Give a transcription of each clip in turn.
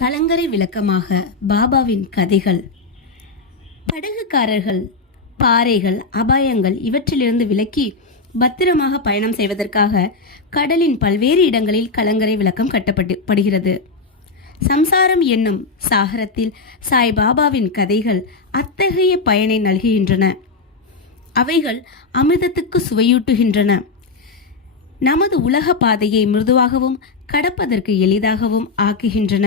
கலங்கரை விளக்கமாக பாபாவின் கதைகள். படகுக்காரர்கள் பாறைகள், அபாயங்கள் இவற்றிலிருந்து விலக்கி பத்திரமாக பயணம் செய்வதற்காக கடலின் பல்வேறு இடங்களில் கலங்கரை விளக்கம் கட்டப்படுகிறது. சம்சாரம் என்னும் சாகரத்தில் சாய்பாபாவின் கதைகள் அத்தகைய பயனை நல்குகின்றன. அவைகள் அமிர்தத்துக்கு சுவையூட்டுகின்றன. நமது உலக பாதையை மிருதுவாகவும் கடப்பதற்கு எளிதாகவும் ஆக்குகின்றன.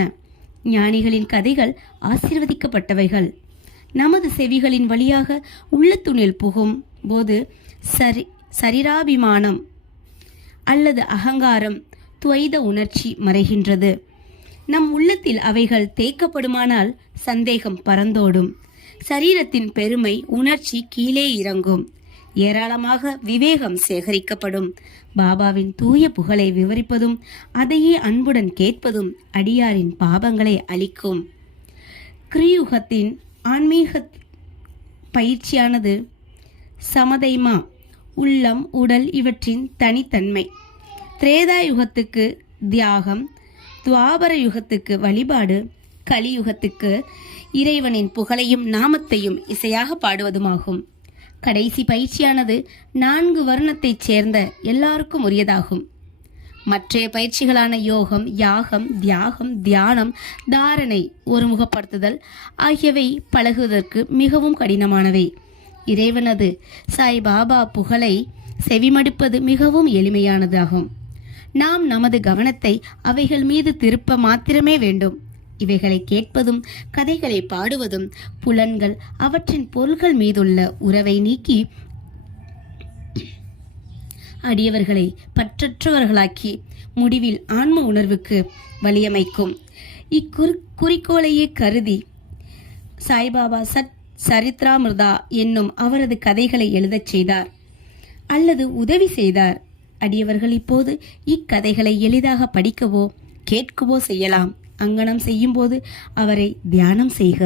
ஞானிகளின் கதைகள் ஆசீர்வதிக்கப்பட்டவைகள். நமது செவிகளின் வழியாக உள்ளத்துணில் புகும் போது சரீராபிமானம் அல்லது அகங்காரம், துவைத உணர்ச்சி மறைகின்றது. நம் உள்ளத்தில் அவைகள் தேக்கப்படுமானால் சந்தேகம் பறந்தோடும். சரீரத்தின் பெருமை உணர்ச்சி கீழே இறங்கும். ஏராளமாக விவேகம் சேகரிக்கப்படும். பாபாவின் தூய புகழை விவரிப்பதும் அதையே அன்புடன் கேட்பதும் அடியாரின் பாவங்களை அளிக்கும். கிரியுகத்தின் ஆன்மீக பயிற்சியானது சமதைமா, உள்ளம் உடல் இவற்றின் தனித்தன்மை. திரேதாயுகத்துக்கு தியாகம், துவாபர யுகத்துக்கு வழிபாடு, கலியுகத்துக்கு இறைவனின் புகழையும் நாமத்தையும் இசையாக பாடுவதுமாகும். கடைசி பயிற்சியானது 4 வருணத்தைச் சேர்ந்த எல்லாருக்கும் உரியதாகும். மற்றைய பயிற்சிகளான யோகம், யாகம், தியாகம், தியானம், தாரணை, ஒருமுகப்படுத்துதல் ஆகியவை பழகுவதற்கு மிகவும் கடினமானவை. இறைவனது சாய்பாபா புகழை செவிமடுப்பது மிகவும் எளிமையானதாகும். நாம் நமது கவனத்தை அவைகள் மீது திருப்ப மாத்திரமே வேண்டும். இவைகளை கேட்பதும் கதைகளை பாடுவதும் புலன்கள் அவற்றின் பொருள்கள் மீதுள்ள உறவை நீக்கி அடியவர்களை பற்றற்றவர்களாக்கி முடிவில் ஆன்ம உணர்வுக்கு வழியமைக்கும். இக்குறிக்கோளையே கருதி சாய்பாபா சரித்ராமிர்தா என்னும் அவரது கதைகளை எழுதச் செய்தார் அல்லது உதவி செய்தார். அடியவர்கள் இப்போது இக்கதைகளை எளிதாக படிக்கவோ கேட்கவோ செய்யலாம். அங்கனம் செய்யும் போது அவரை தியானம் செய்க.